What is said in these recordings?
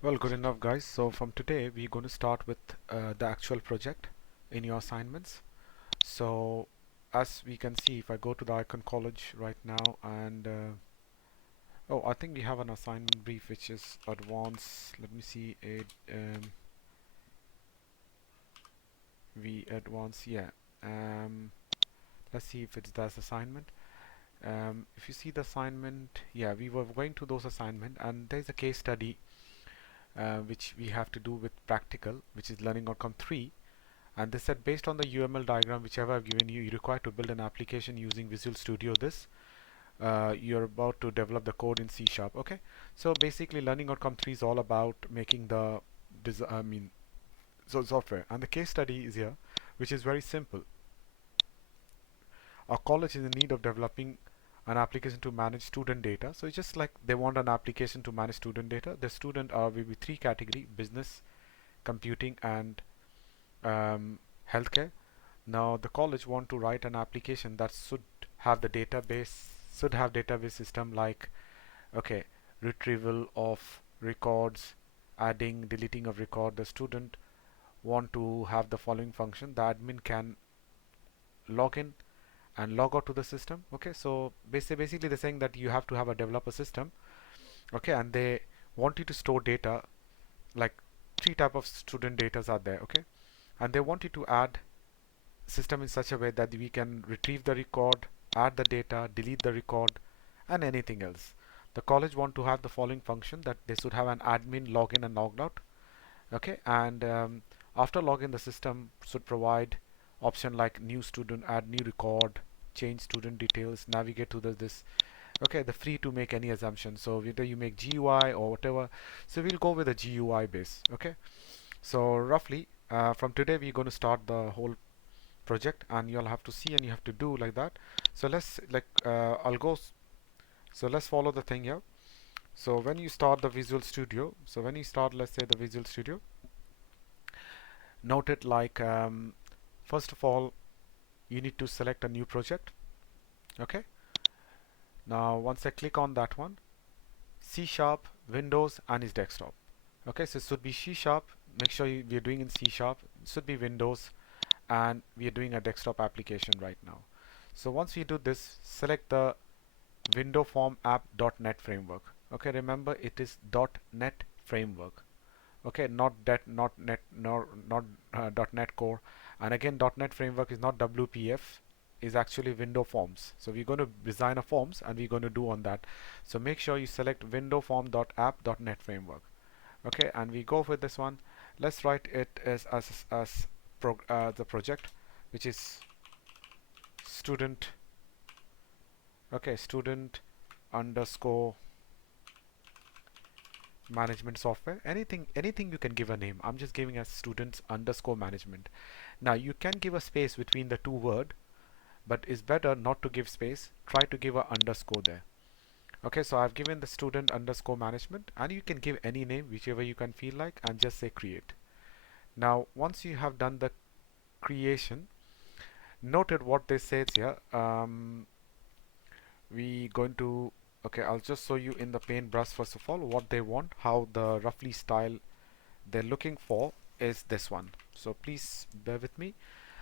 Well, good enough, guys. So from today, we're going to start with the actual project in your assignments. So as we can see, if I go to the Icon College right now, and oh, I think we have an assignment brief which is advanced. Let me see it. We advance, yeah. Um, let's see if it's this assignment. If you see the assignment, yeah, we were going to those assignment, and there's a case study which we have to do with practical, which is learning outcome 3. And they said based on the UML diagram whichever I've given you, you require to build an application using Visual Studio. You're about to develop the code in C Sharp. Okay, so basically learning outcome 3 is all about making the software, and the case study is here, which is very simple. Our college is in need of developing an application to manage student data. So it's just like they want an application to manage student data. The student will be three category: business, computing, and um, healthcare. Now the college want to write an application that have the database should have database system like, okay, retrieval of records, adding, deleting of record. The student want to have the following function: the admin can log in and log out to the system. Okay, so basically they're saying that you have to have a developer system. Okay, and they want you to store data, like three type of student data are there. Okay, and they want you to add system in such a way that we can retrieve the record, add the data, delete the record, and anything else. The college want to have the following function: that they should have an admin login and logged out. Okay, and after login, the system should provide option like new student, add new record, change student details, navigate to this. Okay, the free to make any assumption. So whether you make GUI or whatever. So we'll go with a GUI base. Okay, so roughly from today we're going to start the whole project, and you'll have to see and you have to do like that. So let's so let's follow the thing here. So when you start the Visual Studio, so when you start, let's say, the Visual Studio, note it like, first of all, you need to select a new project. Okay, now once I click on that one, C Sharp, Windows, and is desktop. Okay, so it should be C Sharp. Make sure we are doing in C Sharp. It should be Windows, and we are doing a desktop application right now. So once we do this, select the window form app.net framework. Okay, remember it is .net framework. Okay, not .net core. And again, .net framework is not WPF, is actually window forms. So we're going to design a forms and we're going to do on that. So make sure you select window form.app.net framework. Okay, and we go with this one. Let's write it as the project, which is student. Okay, student underscore management software. Anything you can give a name. I'm just giving as students underscore management. Now you can give a space between the two word, but it's better not to give space. Try to give a underscore there. Okay, so I've given the student underscore management, and you can give any name whichever you can feel like, and just say create. Now once you have done the creation, noted what this says here. We going to, okay, I'll just show you in the paintbrush first of all what they want, how the roughly style they're looking for is this one. So please bear with me.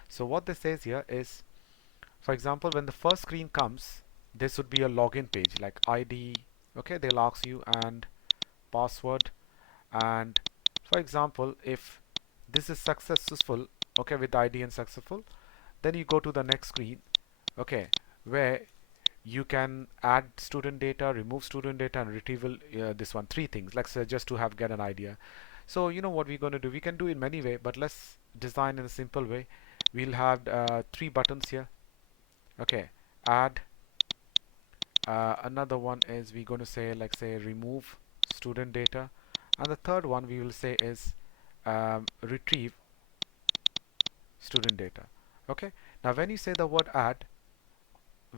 So what this says here is, for example, when the first screen comes, there should be a login page like ID. Okay, they'll ask you and password, and for example, if this is successful, okay, with ID and successful, then you go to the next screen, okay, where you can add student data, remove student data, and retrieval. This one, three things. Let's say just to have get an idea. So you know what we're going to do. We can do it many way, but let's design in a simple way. We'll have three buttons here. Okay, add. Another one is we're going to say, like, say, remove student data, and the third one we will say is retrieve student data. Okay. Now when you say the word add,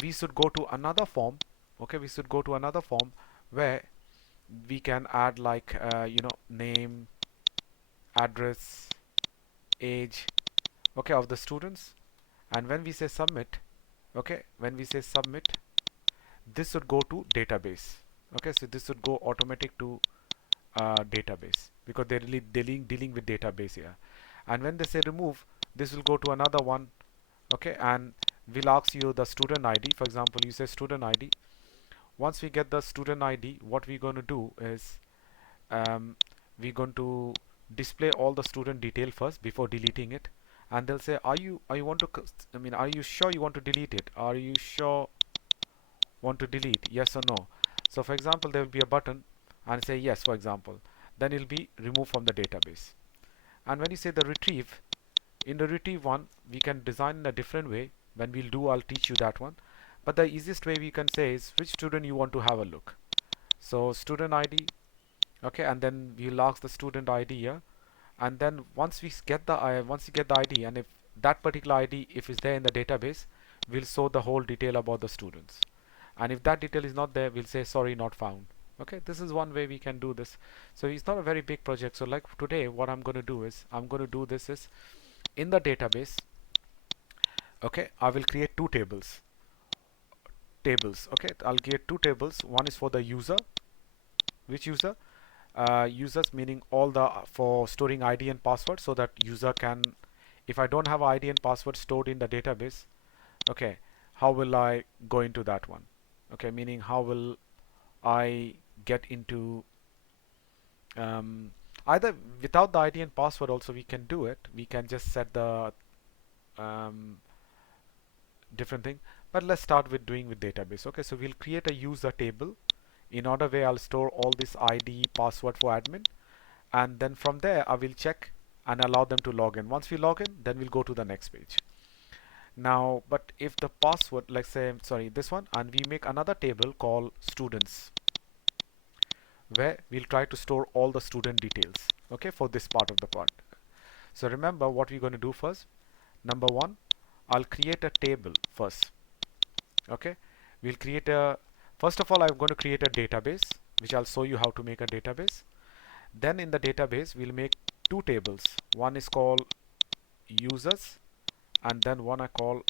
we should go to another form. Okay, we should go to another form where we can add like name, address, age, okay, of the students. And when we say submit, okay, when we say submit, this should go to database. Okay, so this should go automatic to database, because they're really dealing with database here. And when they say remove, this will go to another one, okay, and we'll ask you the student ID. For example, you say student ID. Once we get the student ID, what we're going to do is um, we're going to display all the student detail first before deleting it. And they'll say, are you want to are you sure you want to delete it? Are you sure want to delete, yes or no? So for example, there will be a button and say yes, for example, then it'll be removed from the database. And when you say the retrieve, in the retrieve one, we can design in a different way. When we'll do, I'll teach you that one. But the easiest way we can say is which student you want to have a look. So student ID, okay, and then we'll ask the student ID here. And then once we get the ID, and if that particular ID if is there in the database, we'll show the whole detail about the students. And if that detail is not there, we'll say sorry, not found. Okay, this is one way we can do this. So it's not a very big project. So like today, what I'm going to do is I'm going to do this is in the database. Okay, I will create two tables. Okay, I'll create two tables. One is for the user. Which user? Users meaning all the for storing ID and password, so that user can, if I don't have ID and password stored in the database, okay, how will I go into that one? Okay, meaning how will I get into either without the ID and password also we can do it. We can just set the different thing, but let's start with doing with database. Okay, so we'll create a user table. In order way, I'll store all this ID, password for admin, and then from there I will check and allow them to log in. Once we log in, then we'll go to the next page. Now, but if the password, let's say, sorry, this one, and we make another table called students, where we'll try to store all the student details, okay, for this part of the part. So remember what we're going to do first. Number one, I'll create a table first. Okay, we'll create a, first of all, I'm going to create a database, which I'll show you how to make a database. Then in the database, we'll make two tables. One is called users, and then one I call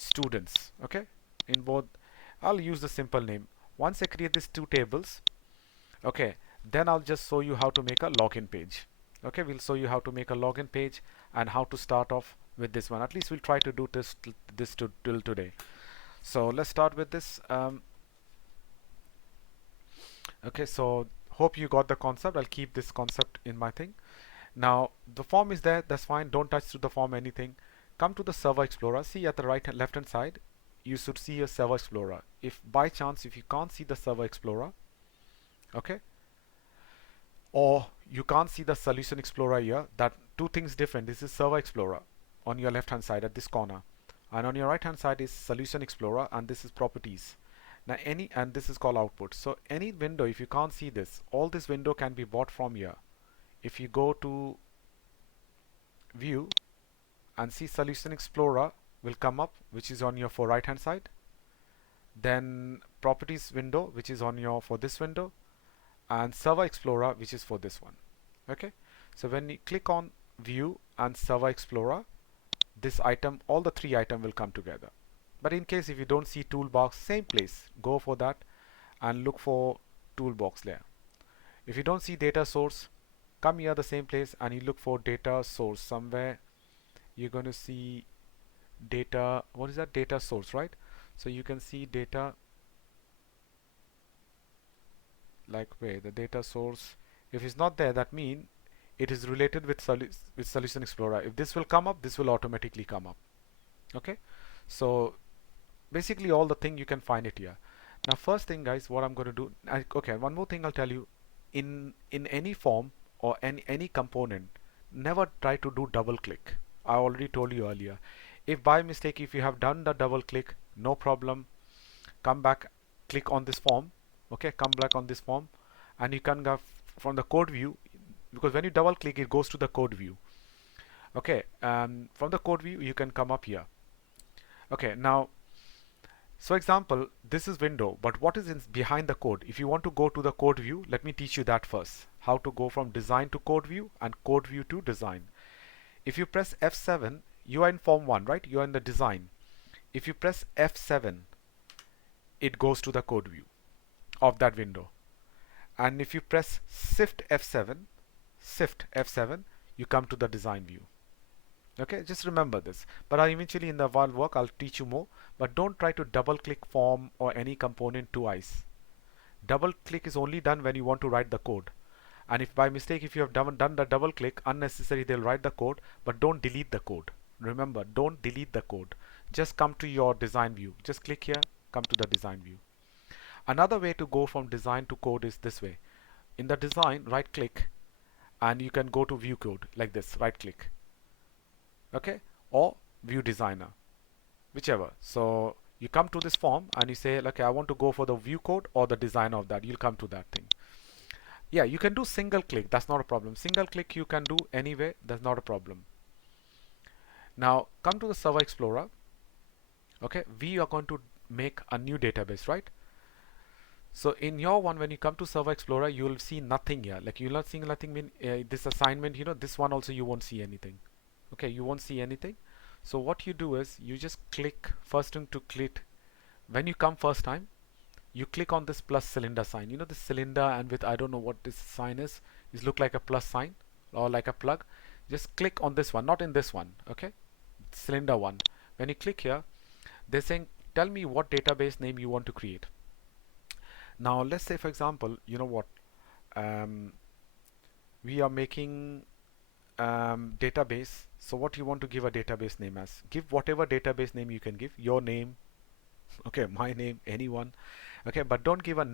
students. Okay, in both, I'll use the simple name. Once I create these two tables, okay, then I'll just show you how to make a login page. Okay, we'll show you how to make a login page and how to start off with this one. At least we'll try to do this till today. So let's start with this. Okay, so hope you got the concept. I'll keep this concept in my thing. Now the form is there, that's fine. Don't touch to the form anything. Come to the Server Explorer. See at the left hand side, you should see a Server Explorer. If by chance if you can't see the Server Explorer, okay, or you can't see the Solution Explorer here, that two things different. This is Server Explorer on your left hand side at this corner, and on your right hand side is Solution Explorer, and this is Properties. Now and this is called Output. So any window, if you can't see this, all this window can be bought from here. If you go to View and see Solution Explorer will come up, which is on your for right hand side. Then Properties window, which is on your for this window, and Server Explorer, which is for this one. Okay, so when you click on View and Server Explorer, this item, all the three items will come together. But in case if you don't see toolbox, same place, go for that and look for toolbox there. If you don't see data source, come here the same place and you look for data source. Somewhere you're going to see data, what is that? Data source, right? So you can see data, like where the data source, if it's not there, that means it is related with Solution Explorer. If this will come up, this will automatically come up. Okay, so basically all the thing you can find it here. Now first thing guys, what I'm going to do, okay, one more thing I'll tell you. In any form or any component, never try to do double click. I already told you earlier. If by mistake if you have done the double click, no problem, come back, click on this form. Okay, come back on this form, and you can go from the code view, because when you double click it goes to the code view. Okay, from the code view you can come up here. Okay, now so example, this is window, but what is behind the code? If you want to go to the code view, let me teach you that first. How to go from design to code view and code view to design. If you press F7, you are in form 1, right? You are in the design. If you press F7, it goes to the code view of that window. and if you press Shift F7, you come to the design view. Okay, just remember this. But eventually in the while work, I'll teach you more. But don't try to double click form or any component twice. Double click is only done when you want to write the code. And if by mistake, if you have done the double click unnecessary, they'll write the code, but don't delete the code. Remember, don't delete the code. Just come to your design view. Just click here, come to the design view. Another way to go from design to code is this way. In the design, right click, and you can go to view code like this, right click. Okay, or view designer, whichever. So you come to this form and you say, okay, I want to go for the view code or the design of that. You'll come to that thing. Yeah, you can do single click, that's not a problem. Single click you can do anyway, that's not a problem. Now come to the Server Explorer. Okay, we are going to make a new database, right? So in your one, when you come to Server Explorer, you will see nothing here. Like you'll not see nothing mean this assignment, you know, this one also you won't see anything. Okay, you won't see anything. So what you do is you just click first thing to click. When you come first time, you click on this plus cylinder sign. You know this cylinder, and with I don't know what this sign is. It look like a plus sign or like a plug. Just click on this one, not in this one. Okay, cylinder one. When you click here, they're saying, tell me what database name you want to create. Now let's say, for example, you know what, we are making database. So what you want to give a database name as? Give whatever database name you can give. Your name, okay, my name, anyone. Okay, but don't give a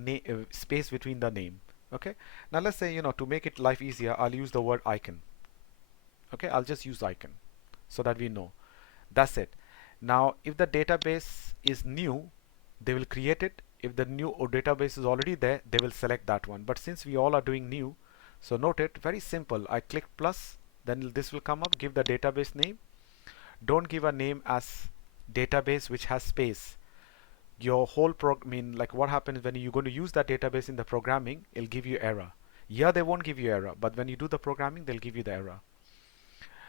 space between the name. Okay, now let's say, you know, to make it life easier, I'll use the word icon. Okay, I'll just use icon so that we know. That's it. Now if the database is new, they will create it. If the new database is already there, they will select that one. But since we all are doing new, so note it, very simple. I click plus, then this will come up, give the database name. Don't give a name as database which has space. Your whole like what happens when you're going to use that database in the programming, it'll give you error. Here they won't give you error, but when you do the programming, they'll give you the error.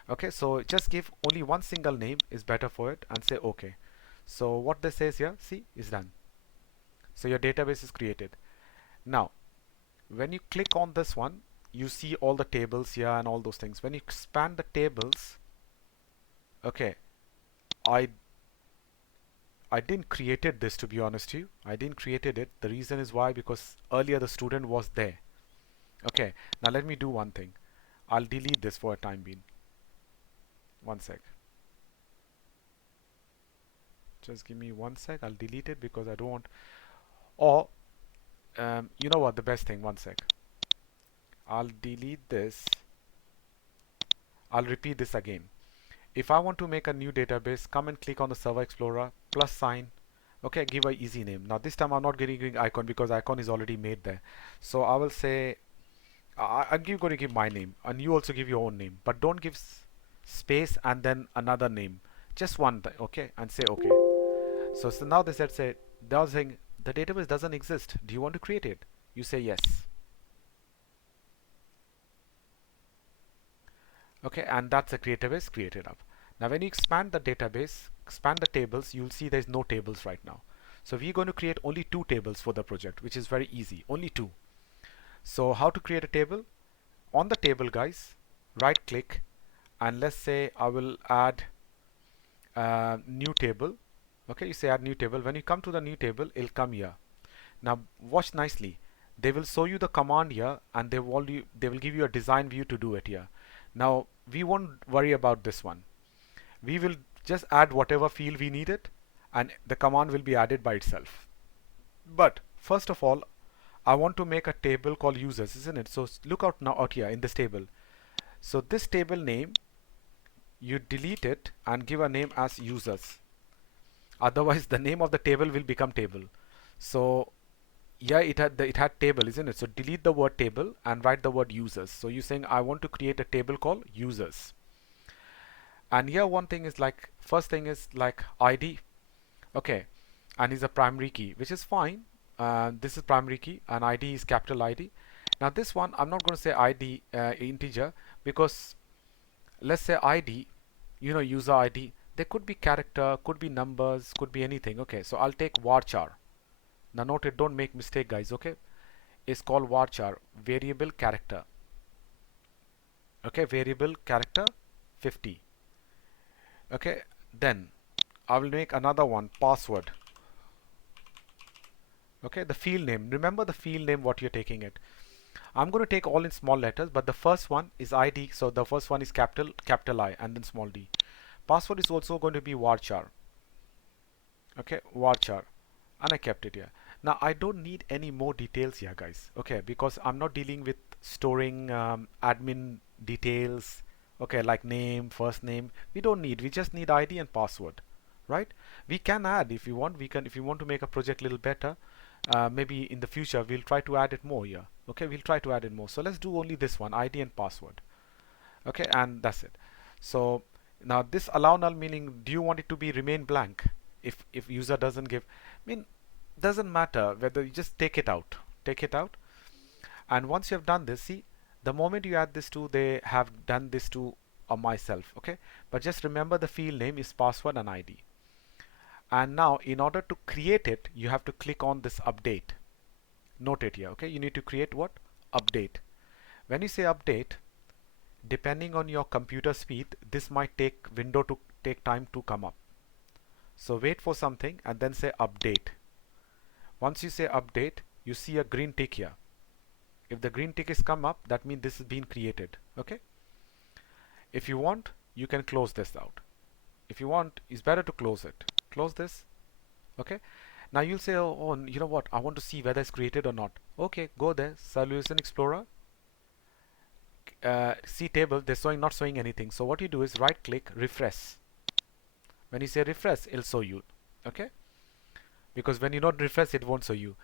Okay, so just give only one single name is better for it and say okay. So what this says here, see, is done. So your database is created. Now when you click on this one, you see all the tables here and all those things. When you expand the tables, okay, I didn't created this, to be honest to you. I didn't created it. The reason is why, because earlier the student was there. Okay, now let me do one thing. I'll delete this for a time being. One sec. Just give me one sec. I'll delete it because I don't want. Or you know what, the best thing, one sec. I'll delete this. I'll repeat this again. If I want to make a new database, come and click on the Server Explorer, plus sign. Okay, give a easy name. Now this time I'm not giving icon because icon is already made there. So I will say, I'm going to give my name, and you also give your own name, but don't give space and then another name. Just one, okay, and say okay. So now they said, they are saying the database doesn't exist. Do you want to create it? You say yes. Okay, and that's the database created up. Now when you expand the database, expand the tables, you'll see there's no tables right now. So we're going to create only 2 tables for the project, which is very easy, only 2. So how to create a table? On the table, guys, right click, and let's say I will add new table. Okay, you say add new table. When you come to the new table, it'll come here. Now watch nicely. They will show you the command here, and they will give you a design view to do it here. Now we won't worry about this one. We will just add whatever field we need it, and the command will be added by itself. But first of all, I want to make a table called users, isn't it? So look out now out here in this table. So this table name, you delete it and give a name as users. Otherwise the name of the table will become table. So yeah, it had table, isn't it? So delete the word table and write the word users. So you're saying I want to create a table called users. And here one thing is like, first thing is like ID. Okay, and is a primary key, which is fine. This is primary key and ID is capital ID. Now this one I'm not going to say ID integer, because let's say ID, you know, user ID, there could be character, could be numbers, could be anything. Okay, so I'll take varchar. Now note it, don't make mistake, guys. Okay, is called varchar, variable character. Okay, variable character 50. Okay, then I will make another one, password. Okay, the field name, remember the field name what you're taking it. I'm going to take all in small letters, but the first one is ID, so the first one is capital I and then small d. Password is also going to be varchar. Okay, varchar, and I kept it here. Now I don't need any more details here, guys. Okay, because I'm not dealing with storing admin details. Okay, like name, first name. We don't need. We just need ID and password, right? We can add if you want. We can, if you want to make a project a little better. Maybe in the future we'll try to add it more here. Okay, we'll try to add it more. So let's do only this one, ID and password. Okay, and that's it. So now this allow null meaning, do you want it to be remain blank if user doesn't give, I mean, doesn't matter whether, you just take it out. And once you have done this, see, the moment you add this to, they have done this to myself. Okay, but just remember the field name is password and ID. And now in order to create it, you have to click on this update. Note it here. Okay, you need to create what? Update. When you say update, depending on your computer speed, this might take window to take time to come up. So wait for something and then say update. Once you say update, you see a green tick here. If the green tick is come up, that means this has been created. Okay, if you want, you can close this out. If you want, it's better to close it. Close this. Okay, now you'll say, oh, you know what, I want to see whether it's created or not. Okay, go there, Solution Explorer, see table, they're not showing anything. So what you do is right click, refresh. When you say refresh, it'll show you. Okay, because when you not refresh, it won't show you.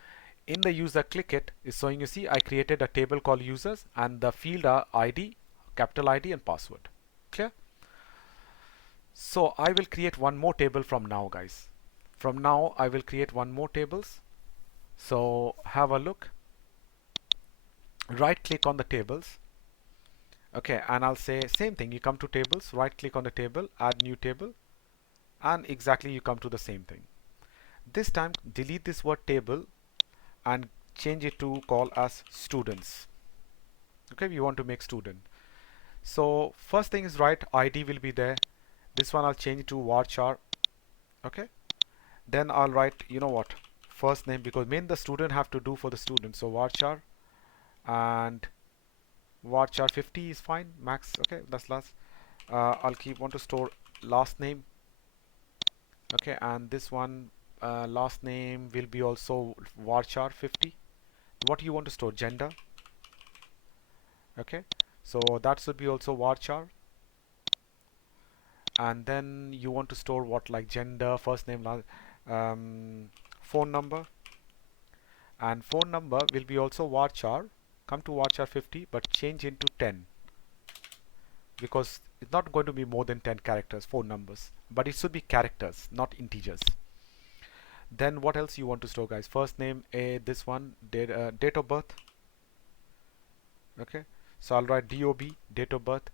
In the user, click it, is showing you. See, I created a table called users and the field are ID, capital ID and password. Clear? So I will create one more table from now, guys. From now I will create one more tables. So have a look, right click on the tables. Okay, and I'll say same thing, you come to tables, right click on the table, add new table, and exactly you come to the same thing. This time delete this word table and change it to call as students. Okay, we want to make student. So first thing is right, ID will be there. This one I'll change it to varchar. Okay, then I'll write, you know what, first name, because main the student have to do for the student. So varchar, and varchar 50 is fine, max. Okay, that's last. I'll keep want to store last name. Okay, and this one last name will be also varchar 50. What you want to store? Gender. Okay, so that should be also varchar. And then you want to store what, like gender, first name, phone number, and phone number will be also varchar. Come to varchar 50, but change into 10, because it's not going to be more than 10 characters, phone numbers, but it should be characters, not integers. Then what else you want to store, guys? First name, this one, date of birth. Okay, so I'll write DOB, date of birth.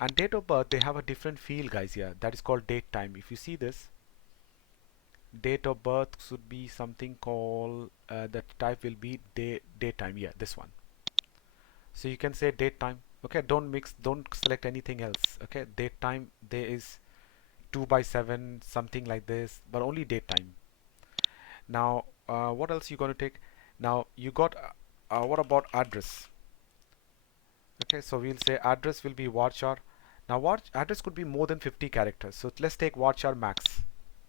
And date of birth, they have a different field, guys, here, that is called date time. If you see this, date of birth should be something called, the type will be date time. Yeah, this one. So you can say date time. Okay, don't select anything else. Okay, date time, there is 2 by 7, something like this, but only date time. Now what else you going to take? Now you got what about address? Okay, so we'll say address will be varchar. Now address could be more than 50 characters, so let's take varchar max,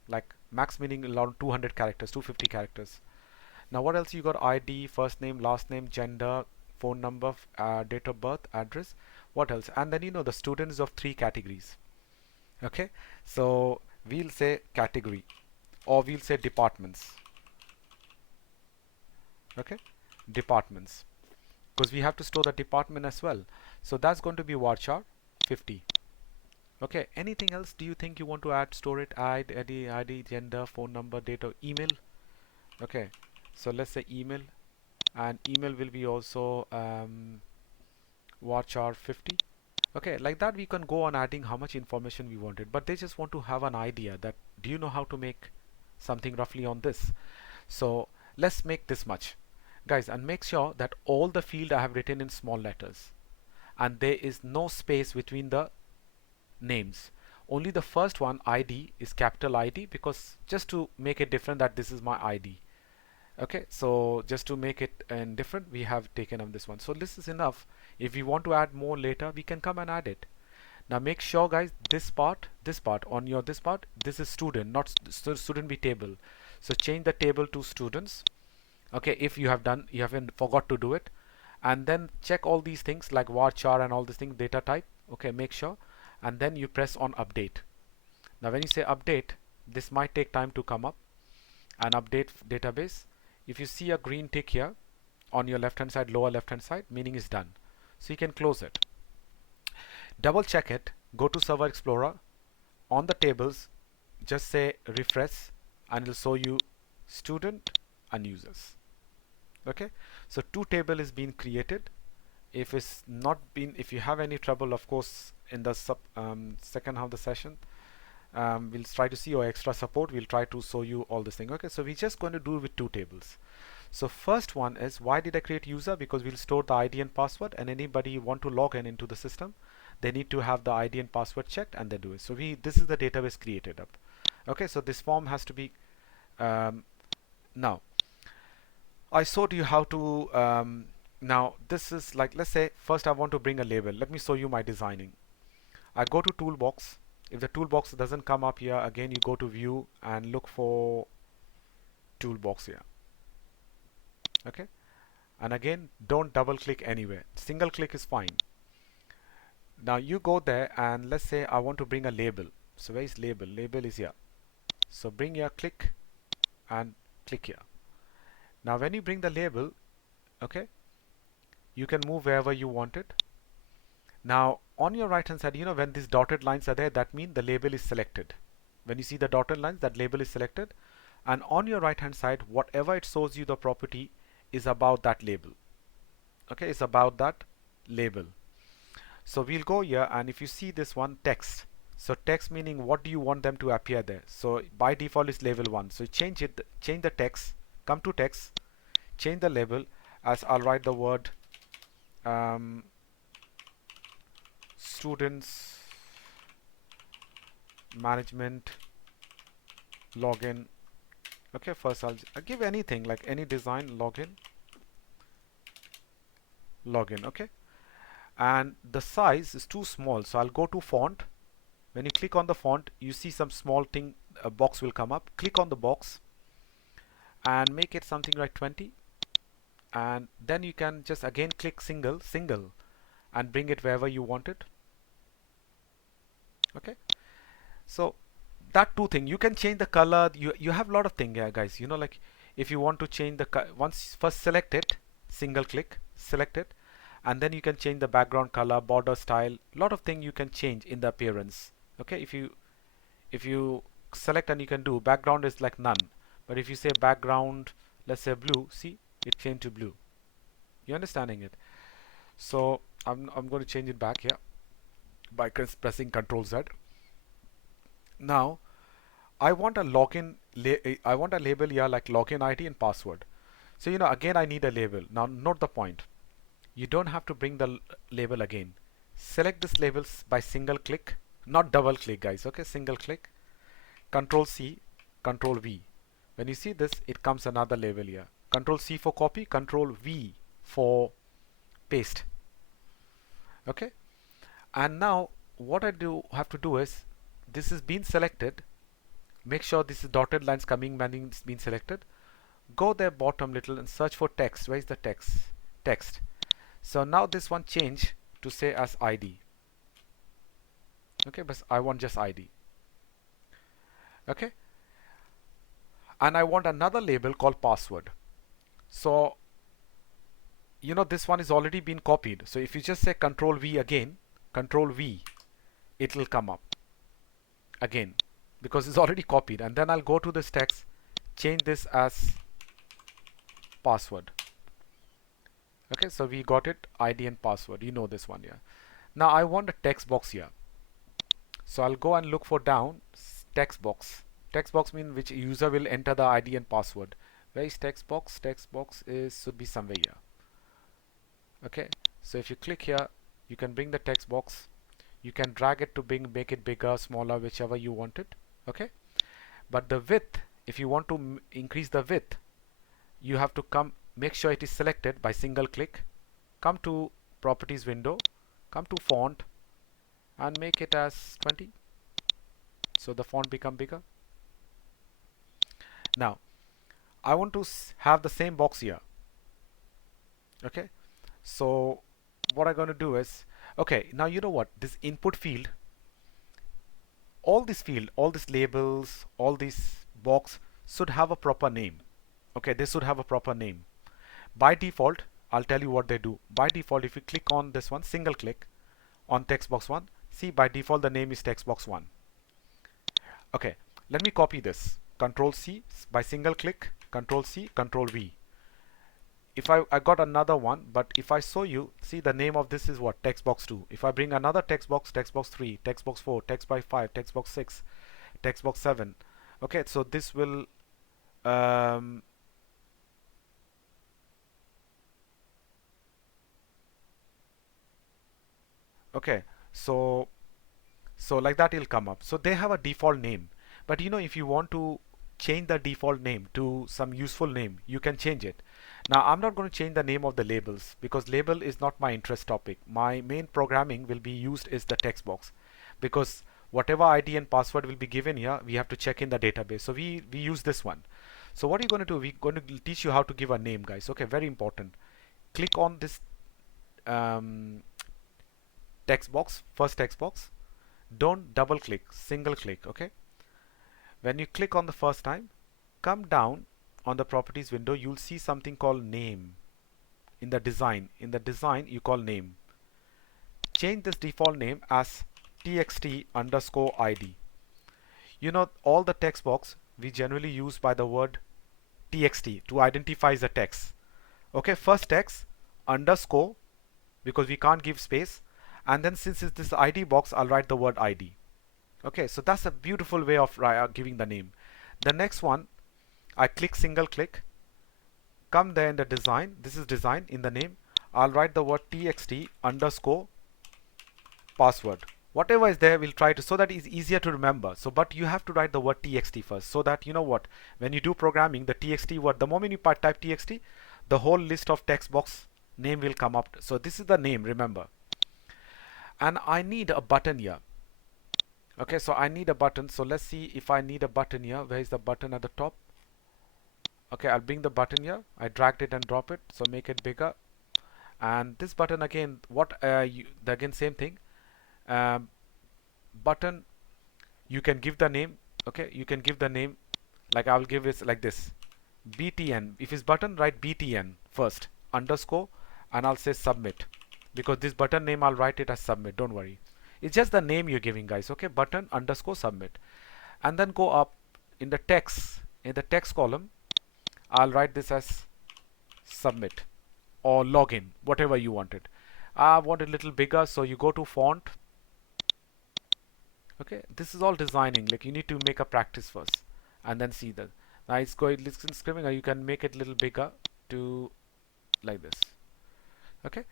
like max meaning around 200 characters, 250 characters. Now what else you got? ID, first name, last name, gender, phone number, date of birth, address. What else? And then, you know, the students of 3 categories. Okay, so we'll say category, or we'll say departments. Okay, departments, because we have to store the department as well. So that's going to be varchar 50. Okay, anything else do you think you want to add? Store it, ID, gender, phone number, date of email. Okay, so let's say email, and email will be also varchar 50. Okay, like that we can go on adding how much information we wanted, but they just want to have an idea that, do you know how to make something roughly on this? So let's make this much. guys, and make sure that all the field I have written in small letters and there is no space between the names. Only the first one, ID, is capital ID, because just to make it different that this is my ID. Okay, so just to make it different, we have taken up this one. So this is enough. If we want to add more later, we can come and add it. Now make sure, guys, this part on your this part, this is student, not student be table. So change the table to students. Okay, if you haven't forgot to do it, and then check all these things like varchar and all these things, data type. Okay, make sure, and then you press on update. Now when you say update, this might take time to come up and update database. If you see a green tick here on your left hand side, lower left hand side, meaning is done. So you can close it. Double check it, go to Server Explorer, on the tables just say refresh, and it'll show you student and users. Okay, so two table is being created. If it's not been, if you have any trouble, of course in the second half of the session, we'll try to see your extra support. We'll try to show you all this thing. Okay, so we're just going to do with two tables. So first one is, why did I create user? Because we'll store the ID and password, and anybody want to log in into the system, they need to have the ID and password checked, and they do it. So this is the database created up. Okay, so this form has to be now I showed you how to now this is like, let's say first I want to bring a label. Let me show you my designing. I go to toolbox. If the toolbox doesn't come up here, again you go to view and look for toolbox here. Okay, and again don't double click anywhere, single click is fine. Now you go there and let's say I want to bring a label. So where is label? Label is here. So bring here, click and click here. Now when you bring the label, okay, you can move wherever you want it. Now on your right hand side, you know, when these dotted lines are there, that means the label is selected. When you see the dotted lines, that label is selected, and on your right hand side, whatever it shows you the property is about that label. Okay, it's about that label. So we'll go here, and if you see this one, text. So text meaning what do you want them to appear there. So by default is label 1. So change it, change the text, come to text, change the label as I'll write the word students management login. Okay, first I'll give anything like any design login. Okay, and the size is too small, so I'll go to font. When you click on the font, you see some small thing, a box will come up. Click on the box and make it something like 20, and then you can just again click single and bring it wherever you want it. Okay, so that two thing, you can change the color. You have a lot of things here, guys. You know, like if you want to change the once first select it, single click, select it, and then you can change the background color, border style, lot of things you can change in the appearance. Okay, if you select, and you can do background is like none, but if you say background, let's say blue, see it changed to blue. You understanding it? So I'm going to change it back here by pressing Ctrl Z. Now I want a login I want a label here like login ID and password. So you know, again I need a label. Now note the point, you don't have to bring the label again. Select this labels by single click, not double click, guys. Okay, single click, Control C, Control V. When you see this, it comes another label here. Control C for copy, Control V for paste. Okay, and now what I have to do is, this is being selected. Make sure this is dotted lines coming, meaning it's been selected. Go there bottom little and search for text. Where is the text? Text. So now this one change to say as ID. Okay, but I want just ID. Okay, and I want another label called password. So you know, this one is already been copied. So if you just say Control V again, Control V, it will come up again because it's already copied. And then I'll go to this text, change this as password. Okay, so we got it, ID and password. You know this one here. Now I want a text box here. So I'll go and look for down text box. Text box means which user will enter the ID and password. Where is text box? Text box is should be somewhere here. Okay, so if you click here, you can bring the text box. You can drag it to make it bigger, smaller, whichever you want it. Okay, but the width, if you want to increase the width, you have to make sure it is selected by single click. Come to properties window, come to font, and make it as 20, so the font become bigger. Now I want to have the same box here. Okay, so what I'm going to do is, okay, now you know what, this input field, all these labels, all these box should have a proper name. Okay, they should have a proper name. By default, I'll tell you what they do. By default, if you click on this one, single click on text box 1, see, by default the name is text box 1. Okay, let me copy this. Control C, by single click, Control C, Control V. If I got another one, but if I show you, see, the name of this is what, text box 2. If I bring another text box 3, text box 4, text box 5, text box 6, text box 7. Okay, so this will okay, so like that it'll come up. So they have a default name, but you know, if you want to change the default name to some useful name, you can change it. Now I'm not going to change the name of the labels because label is not my interest topic. My main programming will be used is the text box, because whatever ID and password will be given here, we have to check in the database. So we use this one. So what are you going to do? We're going to teach you how to give a name, guys. Okay, very important. Click on this text box, first text box. Don't double click, single click. Okay, when you click on the first time, come down on the properties window, you'll see something called name. In the design you call name. Change this default name as txt underscore id. You know, all the text box we generally use by the word txt to identify the text. Okay, first text underscore, because we can't give space, and then since it's this ID box, I'll write the word ID. Okay, so that's a beautiful way of giving the name. The next one, I click single click, come there in the design, this is design, in the name I'll write the word txt underscore password. Whatever is there, we'll try to, so that it's easier to remember. So but you have to write the word txt first, so that you know what, when you do programming, the txt word, the moment you type txt, the whole list of text box name will come up. So this is the name, remember. And I need a button here. Okay, so I need a button. So let's see if I need a button here. Where is the button at the top? Okay, I'll bring the button here. I dragged it and drop it, so make it bigger. And this button again, again same thing. Button, you can give the name. Okay, you can give the name, like I will give it like this, btn. If it's button, write btn first underscore, and I'll say submit, because this button name I'll write it as submit. Don't worry, it's just the name you're giving, guys. Okay, button underscore submit, and then go up in the text column. I'll write this as submit or login, whatever you want it. I want it a little bigger, so you go to font. Okay, this is all designing, like you need to make a practice first and then see that. Now it's going, listen, screaming, you can make it a little bigger to like this. Okay,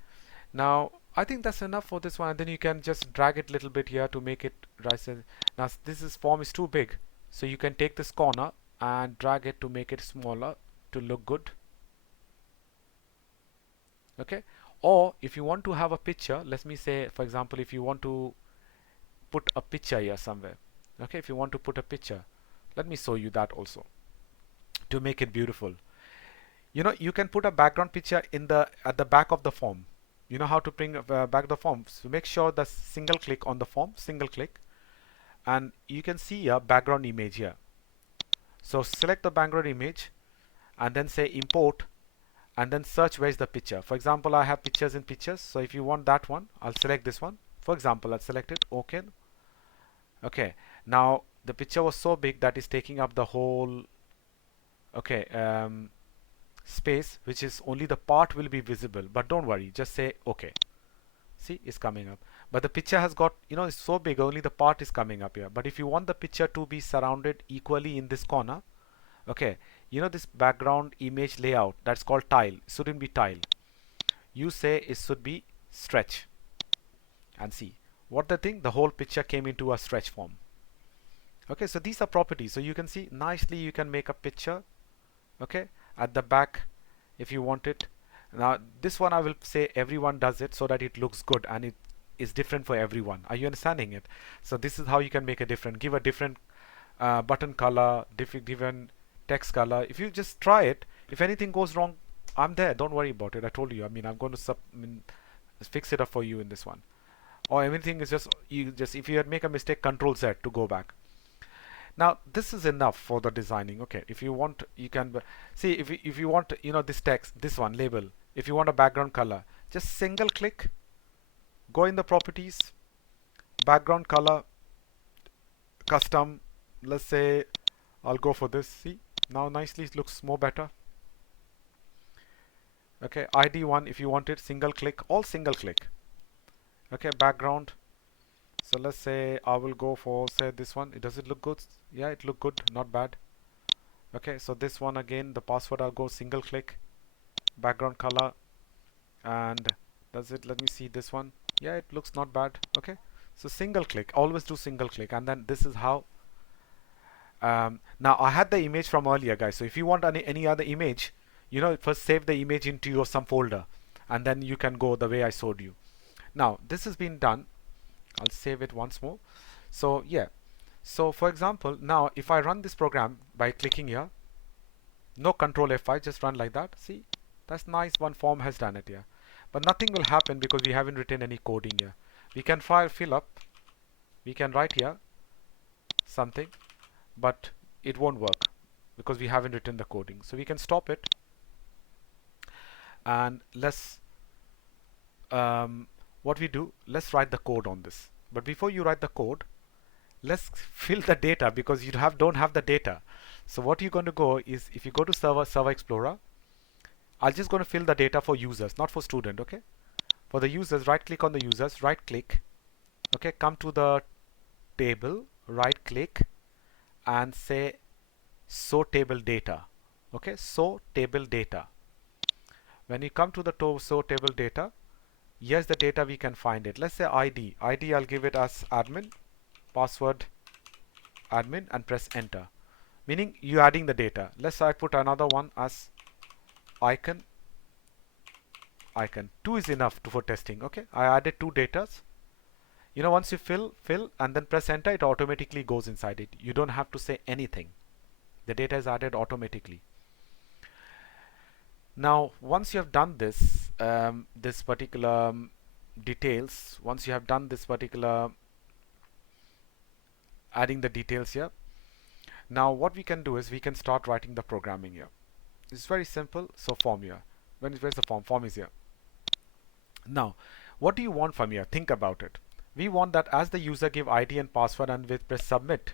now I think that's enough for this one, and then you can just drag it a little bit here to make it rise. Now this form is too big, so you can take this corner and drag it to make it smaller to look good. Okay, or if you want to have a picture, let me say, for example, if you want to put a picture here somewhere. Okay, if you want to put a picture, let me show you that also to make it beautiful. You know, you can put a background picture at the back of the form. You know how to bring back the form. So make sure the single click on the form, single click, and you can see a background image here. So select the background image and then say import, and then search where is the picture. For example, I have pictures in pictures, so if you want that one, I'll select this one. For example, I'll select it. Okay. Okay, now the picture was so big that is taking up the whole space, which is only the part will be visible, but don't worry, just say okay. See, it's coming up, but the picture has got, you know, it's so big, only the part is coming up here. But if you want the picture to be surrounded equally in this corner, okay, you know this background image layout that's called tile, it shouldn't be tile. You say it should be stretch, and see what the thing, the whole picture came into a stretch form. Okay, so these are properties. So you can see nicely you can make a picture, okay, at the back if you want it. Now this one I will say everyone does it so that it looks good and it is different for everyone. Are you understanding it? So this is how you can make a different, give a different button color, different text color. If you just try it, if anything goes wrong, I'm there, don't worry about it. I told you, I mean, I'm going to fix it up for you in this one. Or everything is just, you just, if you make a mistake, Control Z to go back. Now this is enough for the designing. Okay, if you want, you can see, if you want, you know, this text, this one label, if you want a background color, just single click, go in the properties, background color, custom, let's say I'll go for this. See, now nicely it looks more better. Okay, ID one, if you want it, single click, all single click. Okay, background, so let's say I will go for, say, this one. Does it look good? Yeah, it look good, not bad. Okay, so this one again, the password, I'll go single click, background color, and does it, let me see this one. Yeah, it looks not bad. Okay, so single click, always do single click, and then this is how. Now I had the image from earlier, guys, so if you want any other image, you know, first save the image into your some folder and then you can go the way I showed you. Now this has been done. I'll save it once more. So yeah, so for example, now if I run this program by clicking here, no Control F5, just run like that. See, that's nice, one form has done it here, but nothing will happen because we haven't written any coding here. We can fill up, we can write here something, but it won't work because we haven't written the coding. So we can stop it, and let's what we do, let's write the code on this. But before you write the code, let's fill the data because you don't have the data. So what you're going to go is, if you go to Server Explorer, I'm just going to fill the data for users, not for student. Okay, for the users, right click on the users, right click, okay, come to the table, right click, and say show table data. Okay, show table data. When you come to the show table data, here's the data, we can find it. Let's say ID. I'll give it as admin, password admin, and press enter, meaning you adding the data. Let's say I put another one as icon. 2 is enough for testing. Okay, I added 2 datas. You know, once you fill and then press enter, it automatically goes inside it. You don't have to say anything. The data is added automatically. Now once you have done this, this particular details, once you have done this particular adding the details here, now what we can do is we can start writing the programming here. It's very simple. So form here, where's the form is here. Now what do you want from here? Think about it. We want that as the user give ID and password and we press submit,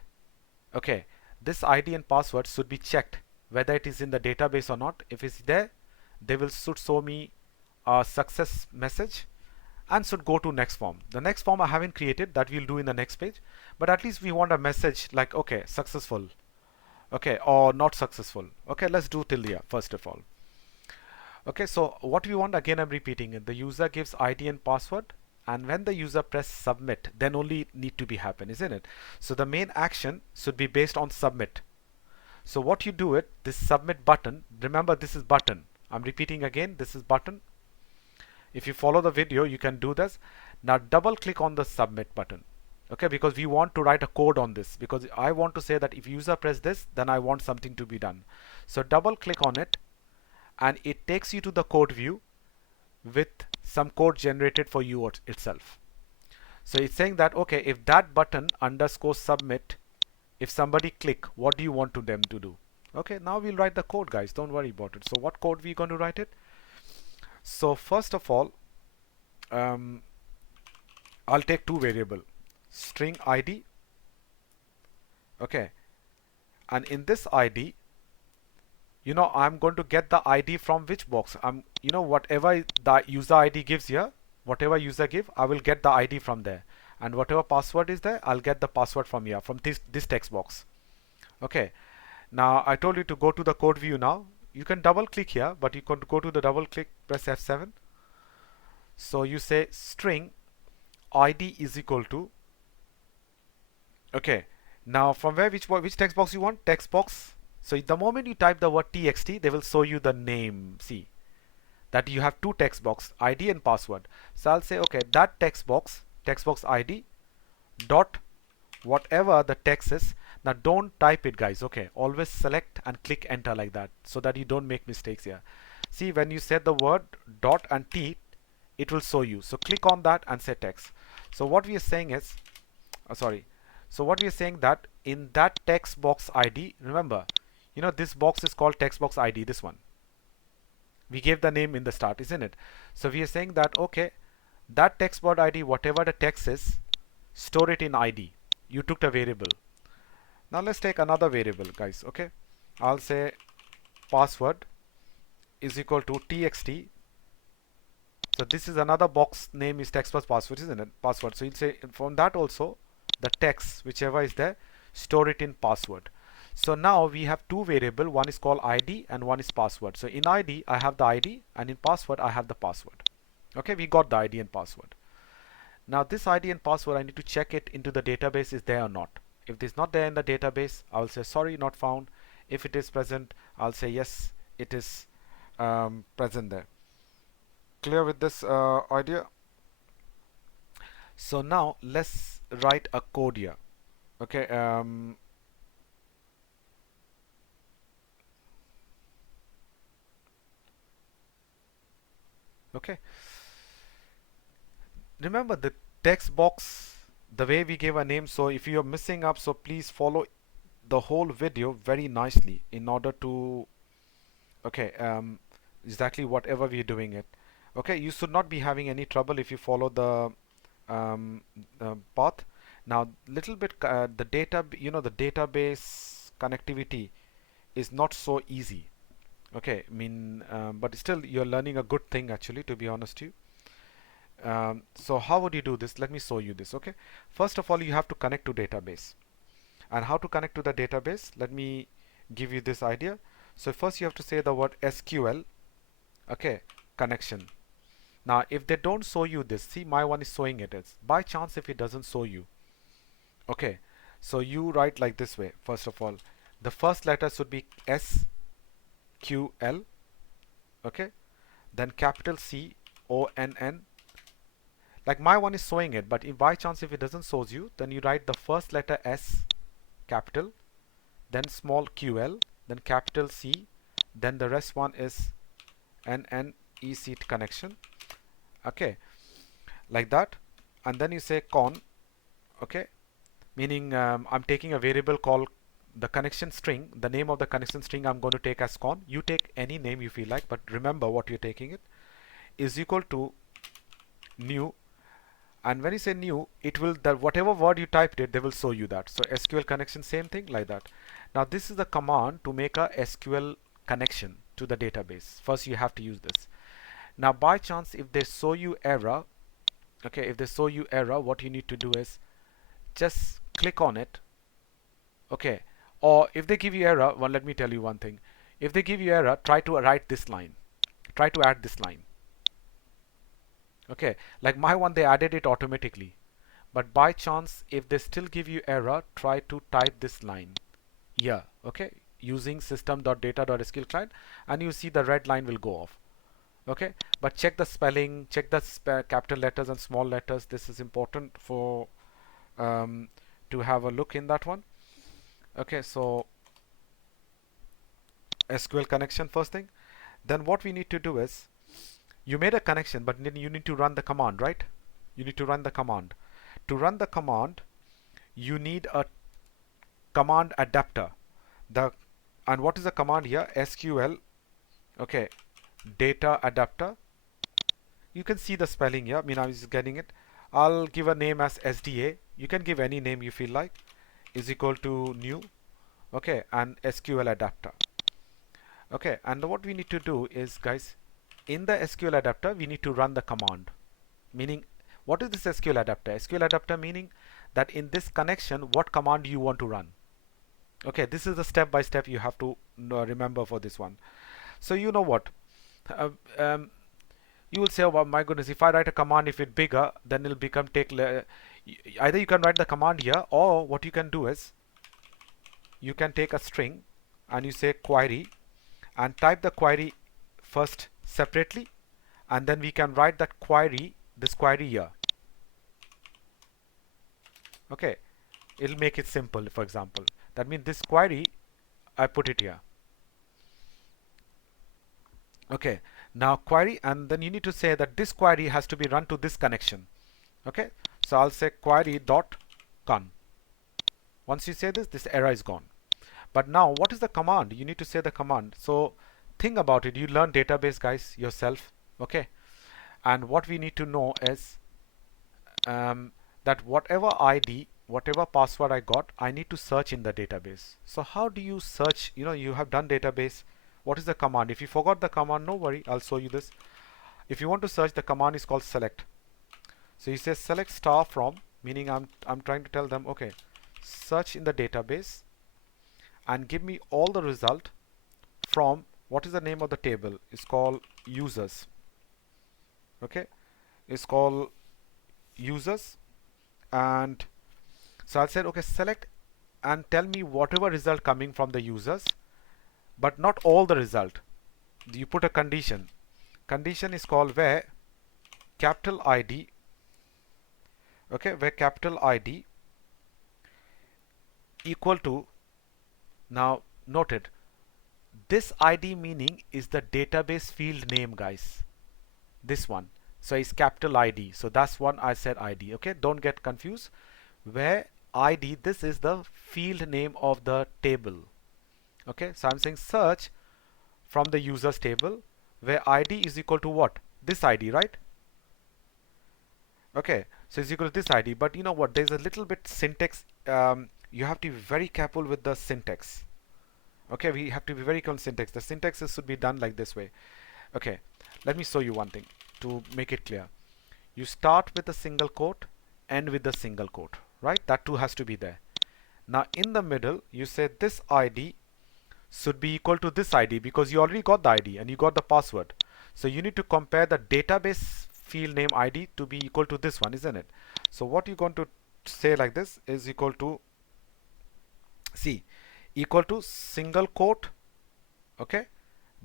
okay, this ID and password should be checked whether it is in the database or not. If it's there, they should show me a success message and should go to next form. The next form I haven't created, that we'll do in the next page, but at least we want a message like, okay, successful, okay, or not successful. Okay, let's do till here first of all. Okay, so what we want, again I'm repeating it, the user gives ID and password, and when the user press submit, then only need to be happen, isn't it? So the main action should be based on submit. So what you do it, this submit button, remember this is button, I'm repeating again, this is button. If you follow the video, you can do this. Now double click on the submit button, okay, because we want to write a code on this, because I want to say that if user press this, then I want something to be done. So double click on it and it takes you to the code view with some code generated for you itself. So it's saying that, okay, if that button underscore submit, if somebody click, what do you want them to do? Okay, now we'll write the code, guys, don't worry about it. So what code we going to write it? So first of all, I'll take 2 variable, string ID, okay, and in this ID, you know, I'm going to get the ID from which box? You know, whatever the user ID gives here, whatever user give, I will get the ID from there, and whatever password is there, I'll get the password from here, from this text box. Okay, Now I told you to go to the code view now. You can double click here, but you can go to the double click, press F7. So you say string id is equal to, okay, now from where, which text box you want? Text box. So the moment you type the word txt, they will show you the name. See that you have two text box, id and password. So I'll say, okay, that text box id dot whatever the text is. Now don't type it, guys. Okay, always select and click enter like that, so that you don't make mistakes here. See, when you set the word dot and t, it will show you. So click on that and say text. So what we are saying is, sorry, so what we are saying that in that text box id, remember, you know, this box is called text box id, this one we gave the name in the start, isn't it? So we are saying that, okay, that text box id, whatever the text is, store it in id. You took the variable. Now let's take another variable, guys. Okay, I'll say password is equal to txt. So this is another box name is text plus password, isn't it? Password. So you'll say from that also the text whichever is there, store it in password. So now we have two variable, one is called id and one is password. So in id I have the id and in password I have the password. Okay, we got the id and password. Now this id and password, I need to check it into the database is there or not. If it is not there in the database, I will say sorry, not found. If it is present, I'll say yes, it is present there. Clear with this idea? So now let's write a code here. Okay, okay, remember the text box, the way we gave a name. So if you are missing up, so please follow the whole video very nicely in order to, okay, exactly whatever we're doing it. Okay, you should not be having any trouble if you follow the path. Now little bit the data, you know, the database connectivity is not so easy. Okay, I mean, but still you're learning a good thing actually, to be honest to you. So how would you do this? Let me show you this. Okay, first of all you have to connect to database. And how to connect to the database, let me give you this idea. So first you have to say the word SQL, okay, connection. Now if they don't show you this, see my one is showing it as, by chance if it doesn't show you, okay, so you write like this way. First of all, the first letter should be SQL, okay, then capital CONN. Like my one is showing it, but if by chance if it doesn't shows you, then you write the first letter S, capital, then small ql, then capital C, then the rest one is NNEC connection, okay, like that. And then you say con, okay, meaning I'm taking a variable called the connection string. The name of the connection string I'm going to take as con. You take any name you feel like, but remember what you're taking it, is equal to new. And when you say new, it will, that whatever word you typed it, they will show you that. So SQL connection, same thing like that. Now this is the command to make a SQL connection to the database. First you have to use this. Now by chance if they show you error, okay, if they show you error, what you need to do is just click on it, okay, or if they give you error, well, let me tell you one thing. If they give you error, try to write this line, try to add this line. Okay, like my one, they added it automatically, but by chance if they still give you error, try to type this line here, okay, using system.data.sql client, and you see the red line will go off. Okay, but check the spelling, check the capital letters and small letters. This is important for to have a look in that one. Okay, so SQL connection first thing. Then what we need to do is, you made a connection, but then you need to run the command, right? You need to run the command. To run the command, you need a command adapter. And what is the command here? SQL, okay, data adapter. You can see the spelling here. I mean, I was getting it. I'll give a name as SDA. You can give any name you feel like. Is equal to new, okay, and SQL adapter. Okay, and what we need to do is, guys, in the SQL adapter we need to run the command. Meaning, what is this SQL adapter? SQL adapter meaning that in this connection what command you want to run. Okay, this is the step by step you have to remember for this one. So you know what, uh, um, you will say, oh my goodness, if I write a command, if it's bigger, then it'll become either you can write the command here, or what you can do is you can take a string and you say query and type the query first separately, and then we can write that query, this query here. Okay, it'll make it simple. For example, that means this query, I put it here. Okay, now query, and then you need to say that this query has to be run to this connection. Okay, so I'll say query dot con. Once you say this, this error is gone. But now what is the command? You need to say the command. So think about it. You learn database, guys, yourself. Okay, and what we need to know is that whatever ID, whatever password I got, I need to search in the database. So how do you search? You know, you have done database. What is the command? If you forgot the command, no worry, I'll show you this. If you want to search, the command is called select. So you say select star from, meaning I'm trying to tell them, okay, search in the database and give me all the result from, what is the name of the table? It's called users. Okay, it's called users. And so I'll say, okay, select and tell me whatever result coming from the users, but not all the result. You put a condition. Condition is called where capital ID, okay, where capital ID equal to, now noted, this ID meaning is the database field name, guys. This one. So it's capital ID. So that's one I said ID. Okay, don't get confused. Where ID, this is the field name of the table. Okay, so I'm saying search from the users table where ID is equal to what? This ID, right? Okay, so it's equal to this ID. But you know what? There's a little bit syntax. You have to be very careful with the syntax. Okay, we have to be very careful with syntax. The syntax should be done like this way. Okay, let me show you one thing to make it clear. You start with a single quote, end with a single quote, right? That too has to be there. Now in the middle, you say this ID should be equal to this ID because you already got the ID and you got the password. So you need to compare the database field name ID to be equal to this one, isn't it? So what you're going to say like this is equal to, see, equal to single quote, okay,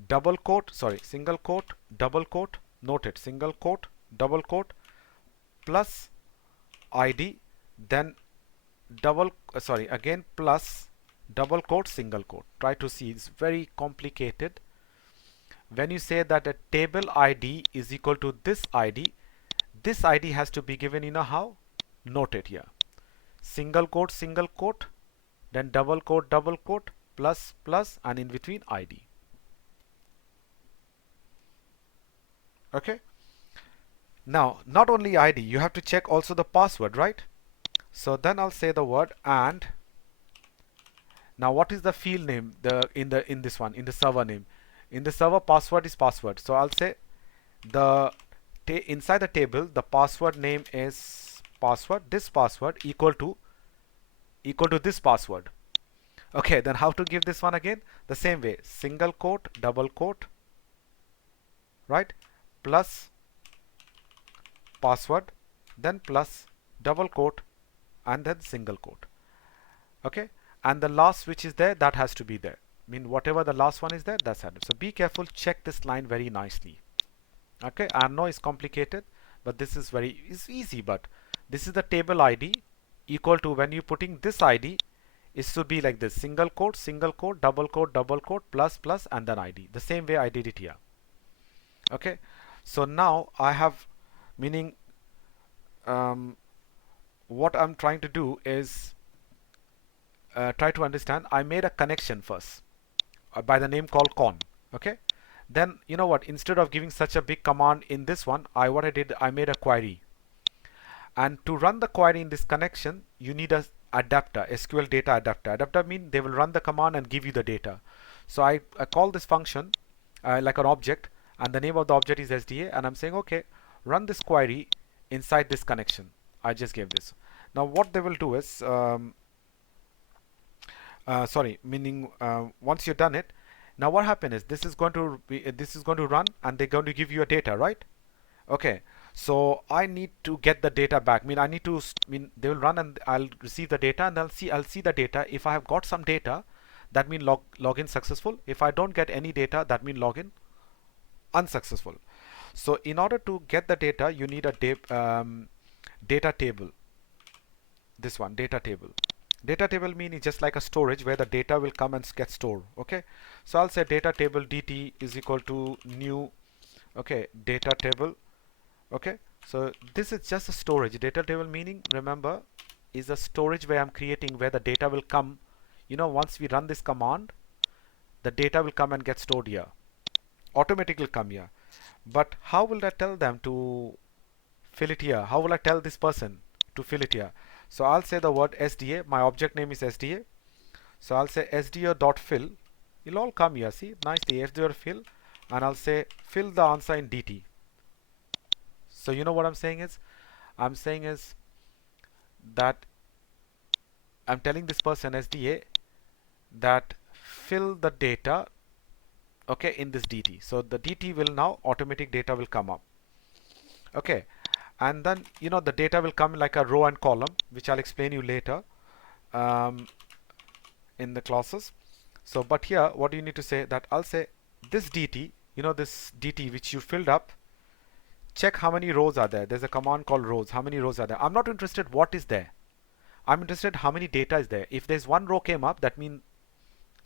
double quote, sorry, single quote, double quote, note it, single quote, double quote, plus ID, then double, sorry, again plus double quote, single quote. Try to see, it's very complicated. When you say that a table ID is equal to this ID has to be given, you know how? Note it here. Single quote, then double quote, plus, plus, and in between ID. Okay. Now, not only ID, you have to check also the password, right? So then I'll say the word and. Now, what is the field name? In this one, in the server name, in the server password is password. So I'll say the inside the table, the password name is password. This password equal to this password. Okay, then how to give this one again? The same way, single quote, double quote, right? Plus password, then plus double quote, and then single quote. Okay, and the last which is there, that has to be there. I mean, whatever the last one is there, that's added. So be careful, check this line very nicely. Okay, I know it's complicated, but this is it's easy. But this is the table ID equal to, when you putting this ID, it should be like this: single quote, double quote, plus, plus, and then ID. The same way I did it here. Okay, so now I have, meaning what I'm trying to do is try to understand. I made a connection first by the name called con. Okay, then you know what, instead of giving such a big command in this one, what I did, I made a query. And to run the query in this connection, you need a adapter, SQL data adapter. Adapter means they will run the command and give you the data. So I call this function like an object, and the name of the object is SDA, and I'm saying, okay, run this query inside this connection. I just gave this. Now what they will do is sorry, meaning once you've done it, now what happen is this is going to run and they're going to give you a data, right? Okay, so I need to get the data back. I need to they will run and I'll receive the data, and I'll see the data. If I have got some data, that means login successful. If I don't get any data, that means login unsuccessful. So in order to get the data, you need a data table. This one, data table. Data table means just like a storage where the data will come and get stored. Okay, so I'll say data table dt is equal to new, okay, data table. Okay, so this is just a storage. Data table meaning, remember, is a storage where I'm creating where the data will come. Once we run this command, the data will come and get stored here, automatically come here. But how will I tell them to fill it here? How will I tell this person to fill it here? So I'll say the word SDA. My object name is SDA. So I'll say SDA.fill. It'll all come here. See, nicely SDA.fill, and I'll say fill the answer in DT. So you know what I'm saying is? I'm saying is that I'm telling this person SDA that fill the data, okay, in this DT. So the DT will now automatic data will come up. Okay, and then the data will come like a row and column, which I'll explain you later in the classes. So but here what you need to say that I'll say this DT, this DT which you filled up, check how many rows are there. There's a command called rows. How many rows are there? I'm not interested what is there. I'm interested how many data is there. If there's one row came up, that means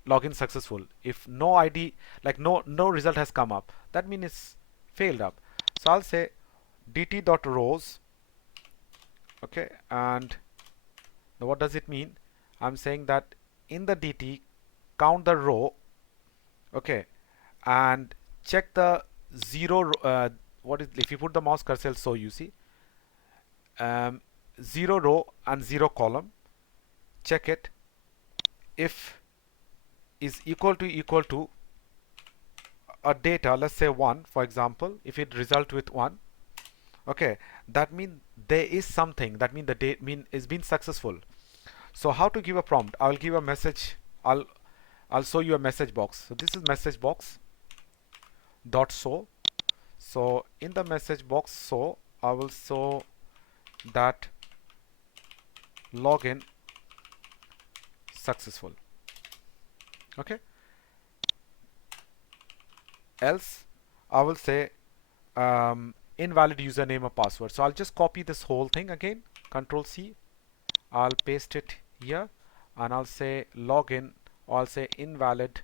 login successful. If no ID, like no result has come up, that means it's failed up. So I'll say dt.rows. Okay, and what does it mean? I'm saying that in the dt, count the row, okay, and check the zero. What is, if you put the mouse cursor, so you see 0 row and 0 column. Check it. If is equal to a data, let's say 1, for example, if it result with 1, okay, that means there is something, that means the date is been successful. So how to give a prompt? I will give a message. I'll show you a message box. So this is message box dot show. So in the message box, so I will show that login successful. Okay, else I will say invalid username or password. So I'll just copy this whole thing again, Control C. I'll paste it here, and I'll say login, or I'll say invalid,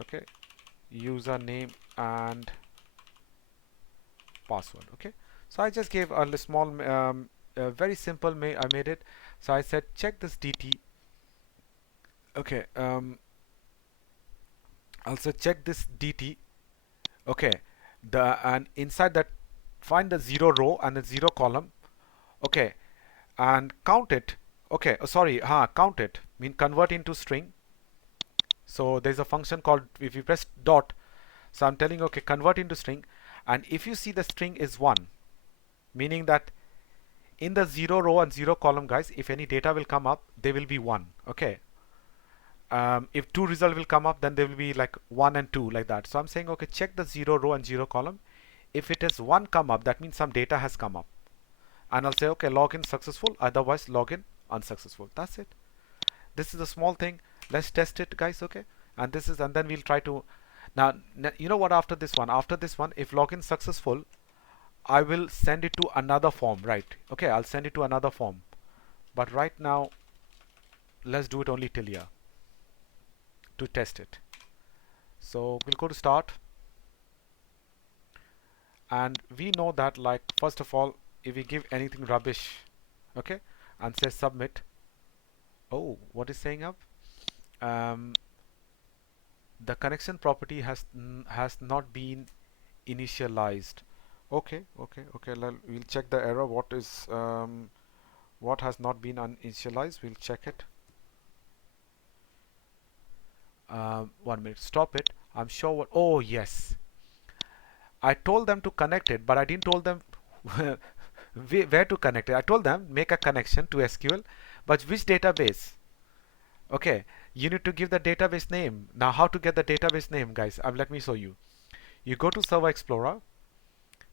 okay, username and password. Okay, so I just gave a small very simple I made it. So I said check this DT. Okay, I'll say check this DT. Okay, and inside that find the 0 row and the 0 column. Okay, and count it. Okay, count it mean convert into string. So there's a function called, if you press dot, so I'm telling, okay, convert into string, and if you see the string is 1, meaning that in the 0 row and 0 column, guys, if any data will come up, they will be 1. Okay, if 2 result will come up, then they will be like 1 and 2, like that. So I'm saying, okay, check the 0 row and 0 column. If it is 1 come up, that means some data has come up, and I'll say, okay, login successful, otherwise login unsuccessful. That's it. This is a small thing. Let's test it, guys. Okay, and then we'll try to now, you know what, after this one, if login successful, I will send it to another form, right? Okay, I'll send it to another form, but right now let's do it only till here to test it. So we'll go to start, and we know that, like, first of all, if we give anything rubbish, okay, and say submit, oh, what is saying up? The connection property has not been initialized. Okay, we'll check the error. What has not been initialized? We'll check it. 1 minute, stop it. I'm sure what, oh yes, I told them to connect it, but I didn't told them where to connect it. I told them make a connection to SQL, but which database? Okay, you need to give the database name. Now how to get the database name, guys? Let me show you. You go to Server Explorer.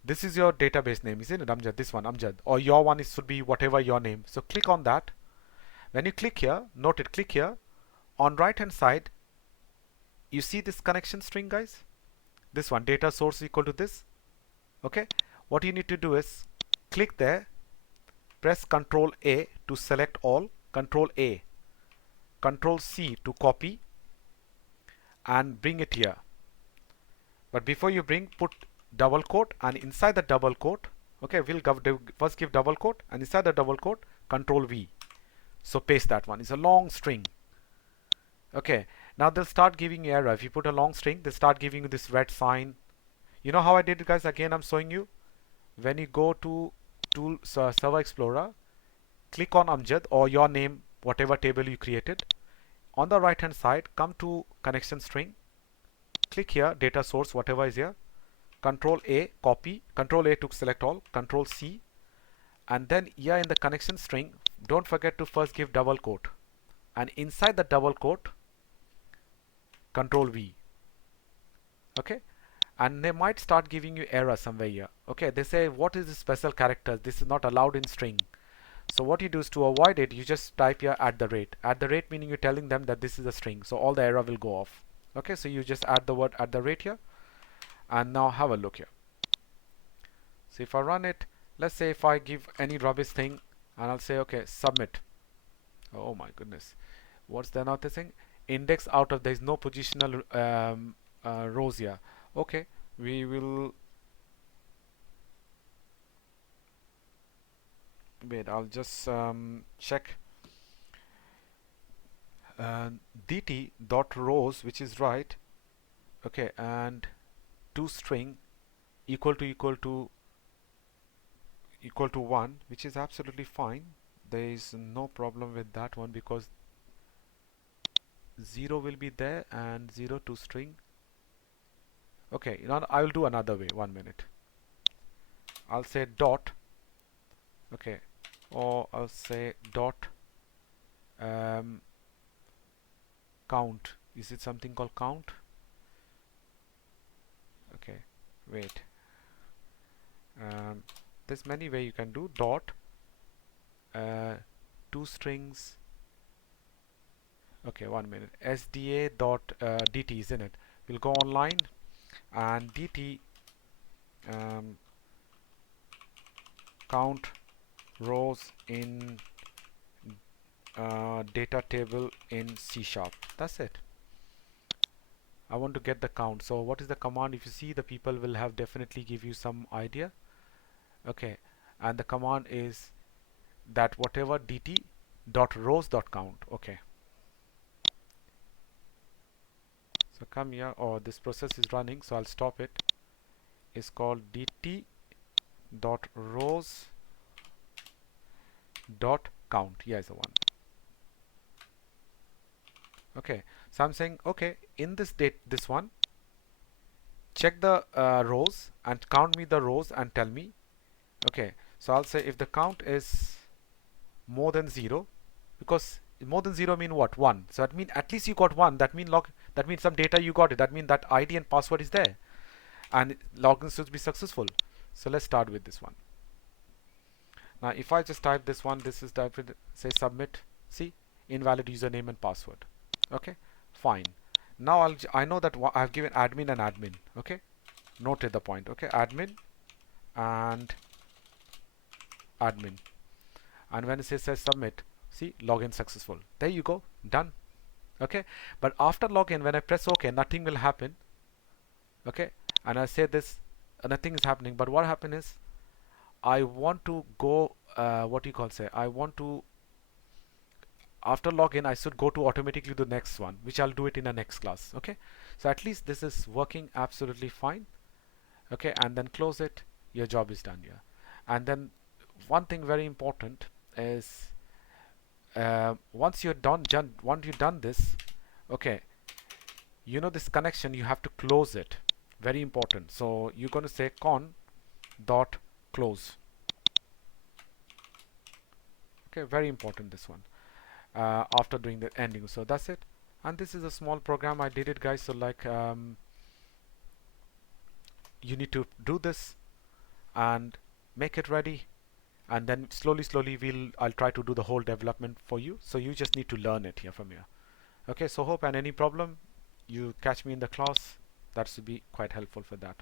This is your database name, isn't it, Amjad? This one, Amjad, or your one should be whatever your name. So click on that. When you click here, note it, click here. On right hand side, you see this connection string, guys? This one, data source equal to this. Okay, what you need to do is click there, press Ctrl A to select all, Ctrl A, Ctrl C to copy and bring it here. But before you bring, put double quote, and inside the double quote, okay, we'll first give double quote, and inside the double quote, Ctrl V. So paste that one. It's a long string. Okay, now they'll start giving you error. If you put a long string, they start giving you this red sign. You know how I did it, guys? Again, I'm showing you. When you go to Server Explorer, click on Amjad or your name, whatever table you created. On the right hand side, come to connection string. Click here, data source, whatever is here. Control A, copy. Control A to select all. Control C. And then here in the connection string, don't forget to first give double quote. And inside the double quote, Control V. Okay. And they might start giving you error somewhere here. Okay, they say, what is the special character? This is not allowed in string. So what you do is, to avoid it, you just type here @ @ meaning you're telling them that this is a string, so all the error will go off. Okay, so you just add the word @ here, and now have a look here. So if I run it, let's say if I give any rubbish thing, and I'll say, okay, submit. Oh my goodness, what's the another thing? Index out of, there's no positional rows here. Okay, we will wait, I'll just check dt dot rows, which is right. Okay, and toString equal to 1, which is absolutely fine. There is no problem with that one, because 0 will be there and 0 toString. Okay, now I will do another way. 1 minute. I'll say dot. Okay, or I'll say dot count. Is it something called count? Okay, wait. There's many way you can do dot toStrings. Okay, 1 minute. SDA dot dt, isn't it? We'll go online and dt count rows in data table in C#. That's it. I want to get the count. So what is the command? If you see, the people will have definitely give you some idea. Okay, and the command is that whatever dt dot rows dot count. Okay, so come here, or this process is running, so I'll stop it. It's called dt dot rows dot count. Here's the one. Okay, so I'm saying, okay, in this one, check the rows and count me the rows and tell me. Okay, so I'll say if the count is more than 0, because more than 0 mean what? 1. So that means at least you got 1. That means that means some data you got it. That means that ID and password is there, and login should be successful. So let's start with this one. Now if I just type this one, this is typed, say submit. See, invalid username and password. Okay, fine. Now I know that I've given admin and admin. Okay, noted the point. Okay, admin and admin, and when it says submit, see, login successful. There you go, done. Okay, but after login, when I press OK, nothing will happen. Okay, and I say this, nothing is happening. But what happened is, I want to go what you call say, I want to, after login, I should go to automatically the next one, which I'll do it in the next class. Okay, so at least this is working absolutely fine. Okay, and then close it. Your job is done here. And then one thing very important is, once you've done this, okay, you know, this connection, you have to close it. Very important. So you're going to say con dot close. Okay, very important, this one. after doing the ending. So that's it. And this is a small program I did it, guys. So like you need to do this and make it ready, and then slowly I'll try to do the whole development for you. So you just need to learn it here from here. Okay, so hope, and any problem you catch me in the class, that should be quite helpful for that.